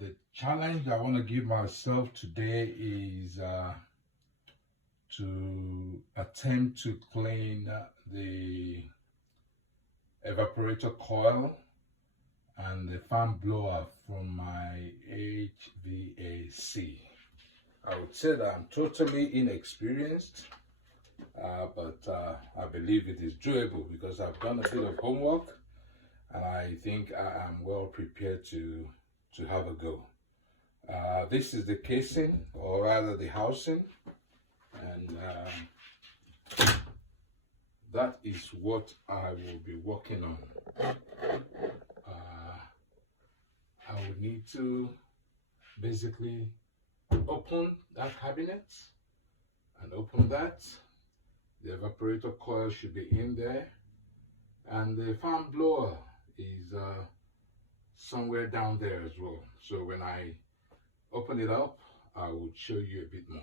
The challenge I want to give myself today is to attempt to clean the evaporator coil and the fan blower from my HVAC. I would say that I'm totally inexperienced, but I believe it is doable because I've done a bit of homework and I think I am well prepared to have a go. This is the casing, or rather the housing, and that is what I will be working on. I would need to basically open that cabinet and open that. The evaporator coil should be in there, and the fan blower is somewhere down there as well. So when I open it up, I will show you a bit more.